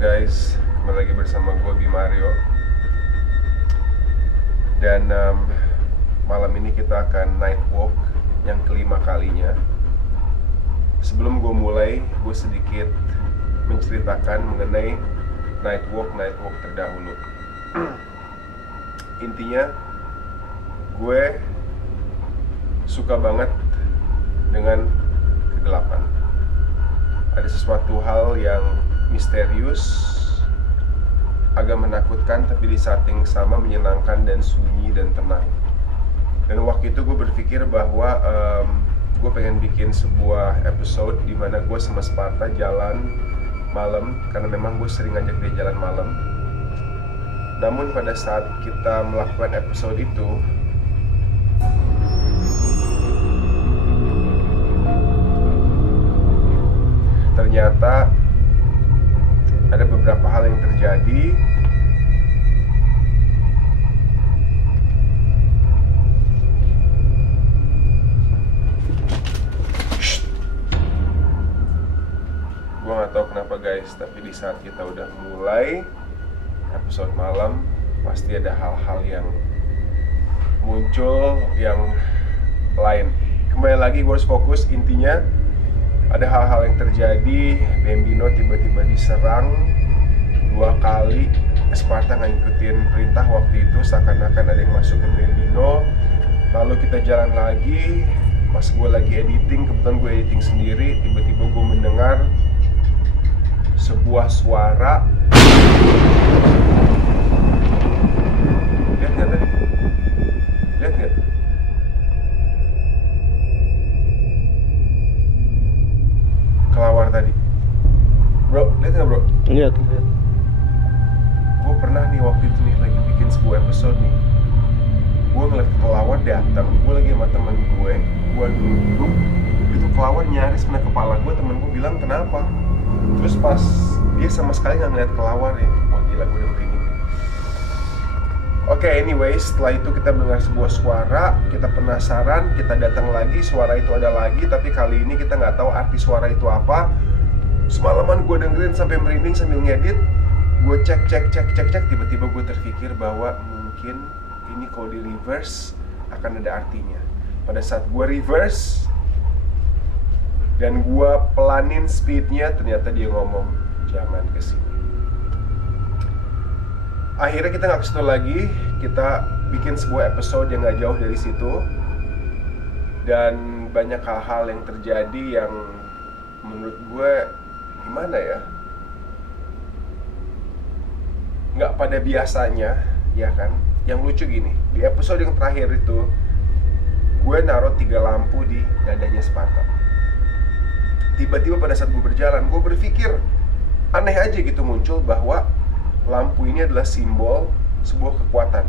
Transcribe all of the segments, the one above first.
guys, kembali lagi bersama gue Bimario. Dan malam ini kita akan night walk yang kelima kalinya. Sebelum gue mulai, gue sedikit menceritakan mengenai night walk terdahulu. Intinya, gue suka banget dengan kegelapan. Ada sesuatu hal yang misterius, agak menakutkan, tapi di saat yang sama menyenangkan dan sunyi dan tenang. Dan waktu itu gue berpikir bahwa gue pengen bikin sebuah episode di mana gue sama Sparta jalan malam, karena memang gue sering ngajak dia jalan malam. Namun pada saat kita melakukan episode itu, ternyata ada beberapa hal yang terjadi gue gak tahu kenapa guys, tapi di saat kita udah mulai episode malam, pasti ada hal-hal yang muncul yang lain. Kembali lagi gue harus fokus. Intinya ada hal-hal yang terjadi. Bambino tiba-tiba diserang 2 kali. Sparta nggak ngikutin perintah waktu itu, seakan-akan ada yang masuk ke Bambino. Lalu kita jalan lagi. Pas gue lagi editing, kebetulan gue editing sendiri, tiba-tiba gue mendengar sebuah suara. Lihat nggak tadi? Lihat nggak? Kelawar tadi, bro, lihat nggak bro? Lihat. Gue pernah nih waktu itu nih lagi bikin sebuah episode nih, gue ngeliat kelawar datang. Gue lagi sama temen gue duduk, itu kelawar nyaris kena kepala gue. Temen gue bilang kenapa? Terus pas dia sama sekali nggak ngeliat kelawar ya. Wah gila, gue udah merinding. Oke, anyway, setelah itu kita mendengar sebuah suara, kita penasaran, kita datang lagi, suara itu ada lagi, tapi kali ini kita nggak tahu arti suara itu apa. Semalaman gue dengerin sampai merinding sambil ngedit, gue cek, tiba-tiba gue terpikir bahwa mungkin ini kalau di reverse akan ada artinya. Pada saat gue reverse dan gue pelanin speednya, ternyata dia ngomong, jangan kesini. Akhirnya kita nggak kesini lagi, kita bikin sebuah episode yang nggak jauh dari situ. Dan banyak hal-hal yang terjadi yang menurut gue gimana ya, nggak pada biasanya, ya kan. Yang lucu gini, di episode yang terakhir itu gue naruh 3 lampu di dadanya Sparta. Tiba-tiba pada saat gue berjalan, gue berpikir aneh aja gitu muncul bahwa lampu ini adalah simbol sebuah kekuatan.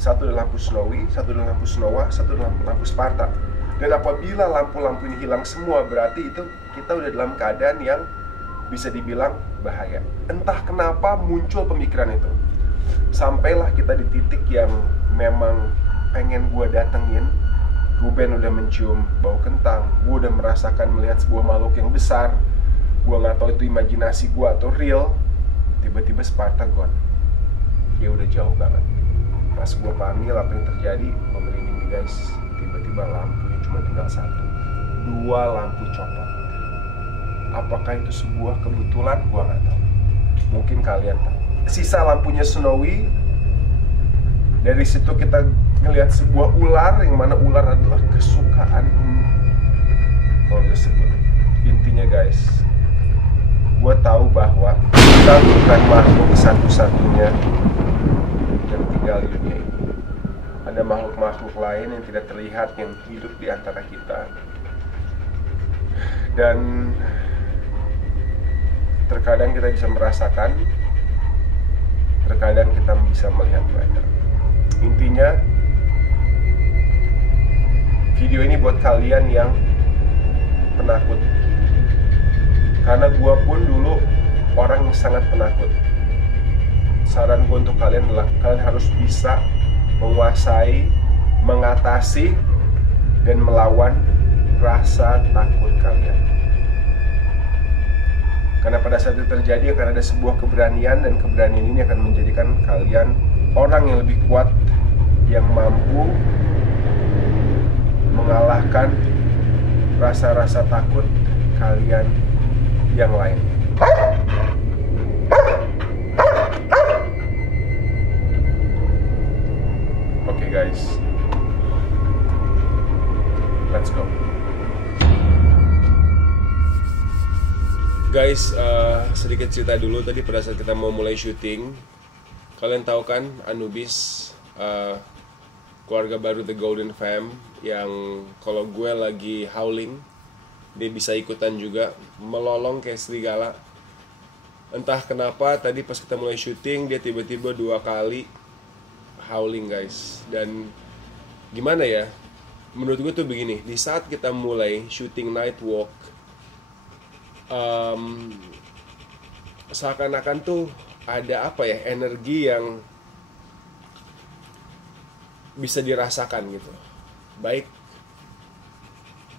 Satu adalah lampu Snowy, satu adalah lampu Snowa, satu adalah lampu Sparta. Dan apabila lampu-lampu ini hilang semua, berarti itu kita udah dalam keadaan yang bisa dibilang bahaya. Entah kenapa muncul pemikiran itu. Sampailah kita di titik yang memang pengen gue datengin. Ruben udah mencium bau kentang, gue udah merasakan melihat sebuah makhluk yang besar. Gue gak tahu itu imajinasi gue atau real. Tiba-tiba Sparta gone. Dia udah jauh banget. Pas gue panggil, apa yang terjadi? Gue merinding nih guys. Tiba-tiba lampunya cuma tinggal 1. 2 lampu copot. Apakah itu sebuah kebetulan? Gue gak tahu. Mungkin kalian tahu. Sisa lampunya Snowy. Dari situ kita ngelihat sebuah ular, yang mana ular adalah kesukaan kalau disebut. Intinya guys, gue tahu bahwa kita bukan makhluk satu-satunya yang tinggal di dunia ini. Ada makhluk-makhluk lain yang tidak terlihat yang hidup di antara kita. Dan terkadang kita bisa merasakan, terkadang kita bisa melihat mereka. Intinya, video ini buat kalian yang penakut. Karena gue pun dulu orang yang sangat penakut. Saran gue untuk kalian adalah kalian harus bisa menguasai, mengatasi, dan melawan rasa takut kalian. Karena pada saat itu terjadi akan ada sebuah keberanian, dan keberanian ini akan menjadikan kalian orang yang lebih kuat, yang mampu mengalahkan rasa-rasa takut kalian yang lain. Oke guys, let's go. Guys, sedikit cerita dulu. Tadi pada saat kita mau mulai syuting, kalian tahu kan Anubis, keluarga baru The Golden Fam, yang kalau gue lagi howling dia bisa ikutan juga, melolong kayak serigala. Entah kenapa tadi pas kita mulai syuting dia tiba-tiba 2 kali howling guys. Dan gimana ya, menurut gue tuh begini, di saat kita mulai syuting Night Walk, seakan-akan tuh ada apa ya, energi yang bisa dirasakan gitu, baik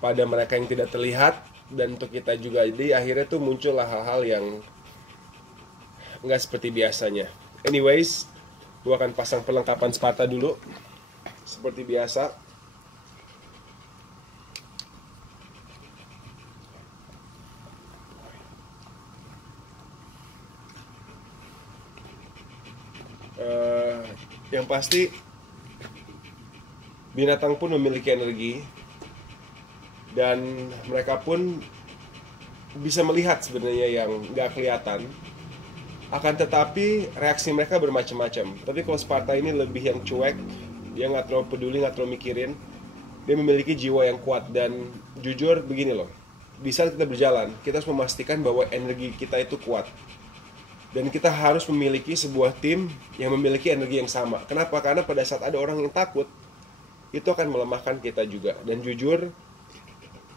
pada mereka yang tidak terlihat dan untuk kita juga. Jadi akhirnya tuh muncullah hal-hal yang nggak seperti biasanya. Anyways, gua akan pasang perlengkapan Sparta dulu seperti biasa. Yang pasti binatang pun memiliki energi, dan mereka pun bisa melihat sebenarnya yang nggak kelihatan. Akan tetapi reaksi mereka bermacam-macam. Tapi kalau Sparta ini lebih yang cuek, dia nggak terlalu peduli, nggak terlalu mikirin. Dia memiliki jiwa yang kuat. Dan jujur begini loh, di saat kita berjalan, kita harus memastikan bahwa energi kita itu kuat. Dan kita harus memiliki sebuah tim yang memiliki energi yang sama. Kenapa? Karena pada saat ada orang yang takut, itu akan melemahkan kita juga. Dan jujur,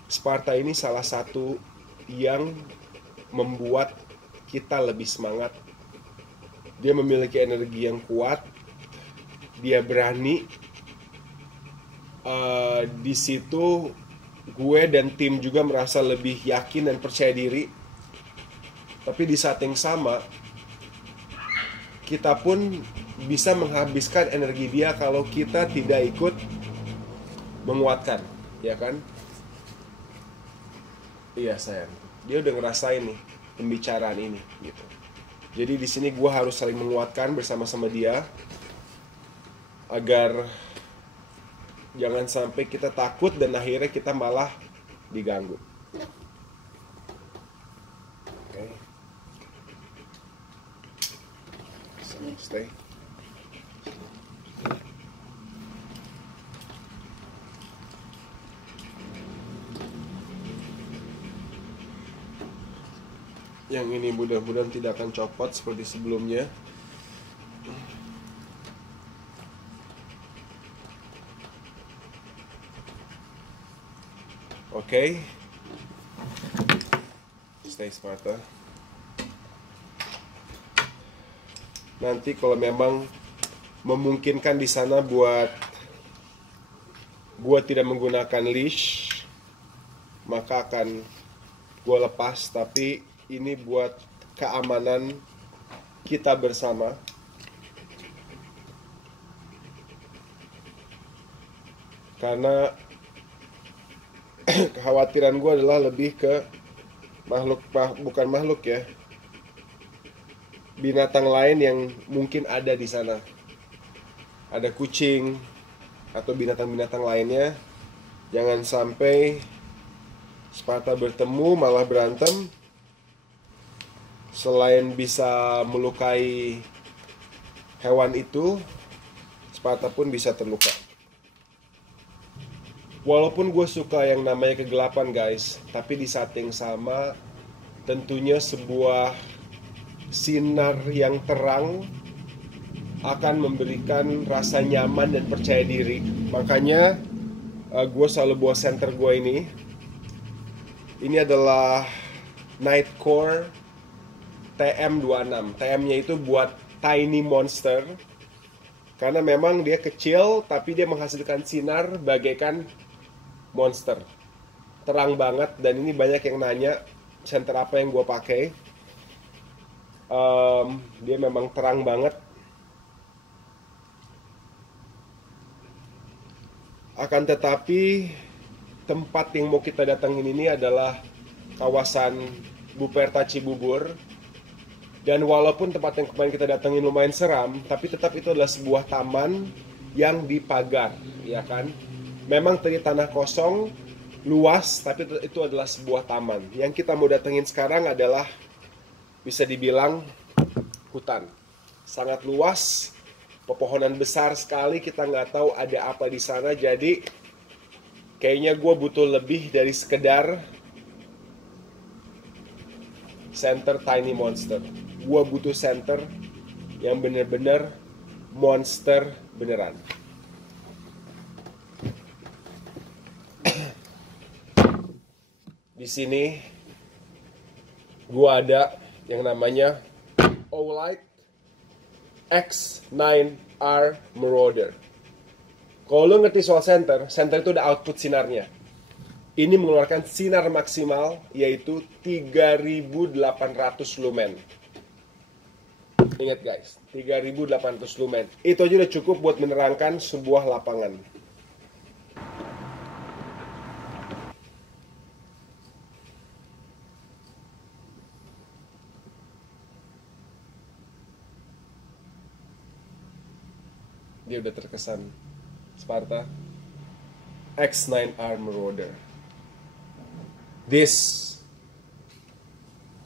Sparta ini salah satu yang membuat kita lebih semangat. Dia memiliki energi yang kuat, dia berani. Di situ gue dan tim juga merasa lebih yakin dan percaya diri. Tapi di saat yang sama, kita pun bisa menghabiskan energi dia kalau kita tidak ikut menguatkan, ya kan? Iya sayang, dia udah ngerasain nih pembicaraan ini, gitu. Jadi di sini gue harus saling menguatkan bersama-sama dia agar jangan sampai kita takut dan akhirnya kita malah diganggu. Oke. Stay. Yang ini mudah-mudahan tidak akan copot seperti sebelumnya. Oke. Stay Sparta. Nanti kalau memang memungkinkan di sana buat gua tidak menggunakan leash, maka akan gua lepas. Tapi ini buat keamanan kita bersama. Karena kekhawatiran gue adalah lebih ke bukan makhluk ya, binatang lain yang mungkin ada di sana. Ada kucing atau binatang-binatang lainnya. Jangan sampai Sparta bertemu malah berantem. Selain bisa melukai hewan itu, Sparta pun bisa terluka. Walaupun gue suka yang namanya kegelapan guys, tapi di saat yang sama tentunya sebuah sinar yang terang akan memberikan rasa nyaman dan percaya diri. Makanya gue selalu bawa center gue ini. Ini adalah Nightcore TM26. TM-nya itu buat Tiny Monster, karena memang dia kecil tapi dia menghasilkan sinar bagaikan monster, terang banget. Dan ini banyak yang nanya center apa yang gue pakai. Dia memang terang banget. Akan tetapi tempat yang mau kita datangin ini adalah kawasan Buperta Cibubur. Dan walaupun tempat yang kemarin kita datangin lumayan seram, tapi tetap itu adalah sebuah taman yang dipagar, ya kan? Memang tadi tanah kosong, luas, tapi itu adalah sebuah taman. Yang kita mau datengin sekarang adalah bisa dibilang hutan. Sangat luas, pepohonan besar sekali, kita nggak tahu ada apa di sana. Jadi kayaknya gue butuh lebih dari sekedar center tiny monster. Gue butuh center yang bener-bener monster beneran. Di sini gue ada yang namanya Owlite X9R Marauder. Kalau lo ngerti soal center itu ada output sinarnya. Ini mengeluarkan sinar maksimal yaitu 3800 lumen. Ingat guys, 3800 lumen. Itu aja udah cukup buat menerangkan sebuah lapangan. Dia udah terkesan Sparta X9R Marauder. This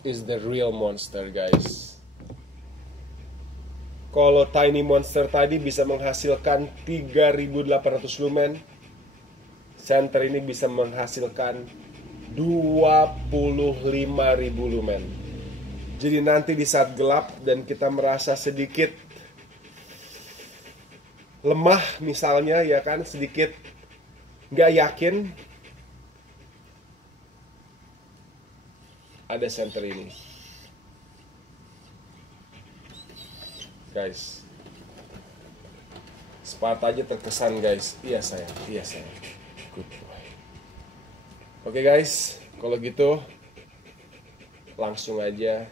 is the real monster guys. Kalau tiny monster tadi bisa menghasilkan 3800 lumen, center ini bisa menghasilkan 25.000 lumen. Jadi nanti di saat gelap dan kita merasa sedikit lemah misalnya, ya kan, sedikit nggak yakin, ada center ini guys. Sparta aja terkesan guys. Iya sayang, iya sayang. Good boy. Oke guys, kalau gitu langsung aja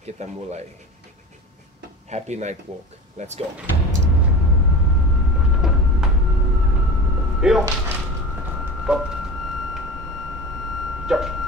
kita mulai. Happy night walk. Let's go. Heel. Up. Jump.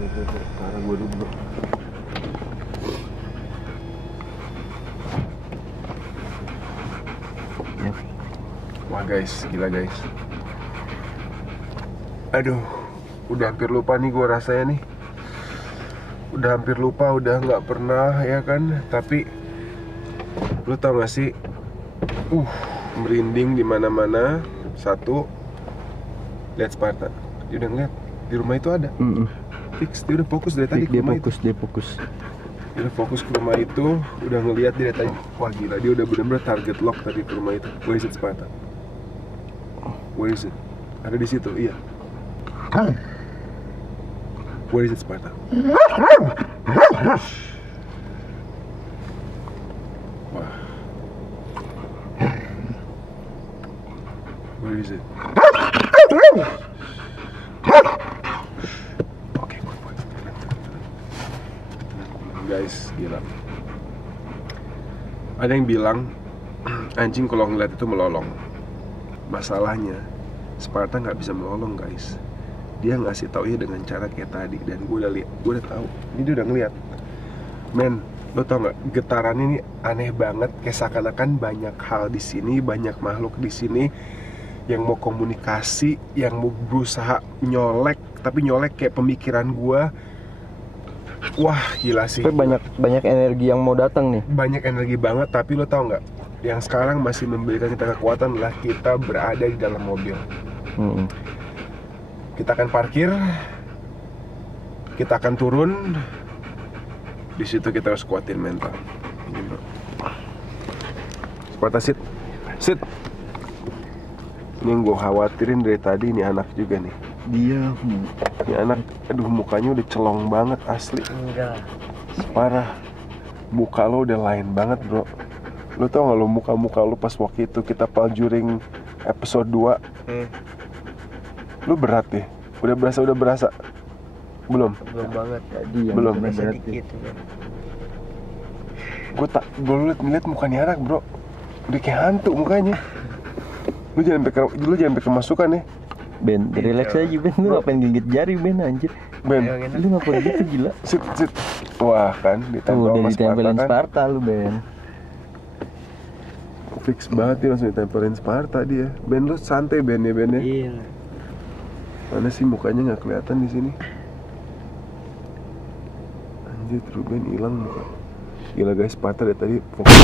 Parah gue dulu bro. Wah guys, gila guys. Aduh, udah hampir lupa nih gue rasanya nih. Udah hampir lupa, udah nggak pernah ya kan. Tapi lu tau gak sih? Merinding di mana-mana. Satu, lihat Sparta. Dia udah ngeliat di rumah itu ada. Fix, dia udah fokus dari tadi ke rumah itu. Dia udah fokus ke rumah itu, udah ngeliat dia tadi. Wah gila, dia udah bener-bener target lock tadi ke rumah itu. Where is it Sparta? Where is it? Ada di situ, iya. Where is it Sparta? Wah. Where is it? Oke, good. Guys, gila. Ada yang bilang anjing kalau ngeliat itu melolong. Masalahnya Sparta nggak bisa melolong guys. Dia ngasih tau ya dengan cara kayak tadi. Dan gue udah lihat, gue udah tahu. Ini dia udah ngeliat. Men, lo tau nggak? Getarannya ini aneh banget. Kayak seakan-akan banyak hal di sini, banyak makhluk di sini yang mau komunikasi, yang mau berusaha nyolek, tapi nyolek kayak pemikiran gue. Wah gila sih. Tapi banyak energi yang mau datang nih. Banyak energi banget, tapi lo tau nggak? Yang sekarang masih memberikan kita kekuatan adalah kita berada di dalam mobil. Kita akan parkir, kita akan turun. Di situ kita harus kuatin mental. Ini bro. Sparta sit. Ini yang gue khawatirin dari tadi, ini anak juga nih. Ini anak, aduh mukanya udah celong banget asli. Enggak. Parah. Muka lo udah lain banget bro. Lo tau gak lo muka lo pas waktu itu kita paljuring episode 2. Lu berat deh. Udah berasa? Belum banget tadi yang belum berat dikit. Gue liat mukanya anak bro. Udah kayak hantu mukanya. Lu jangan sampai kemasukan ya. Ben, relax aja Ben. Lu ngapain gigit jari Ben anjir. Ben, lu ngapain gitu gila. Sit. Wah kan Udah ditempelin Sparta lu Ben. Fix banget dia langsung ditempelin Sparta dia. Ben lu santai Ben ya Ben ya. Iya. Mana sih mukanya nggak kelihatan di sini. Anjir, Ruben hilang muka. Gila guys, Sparta dari tadi fokus.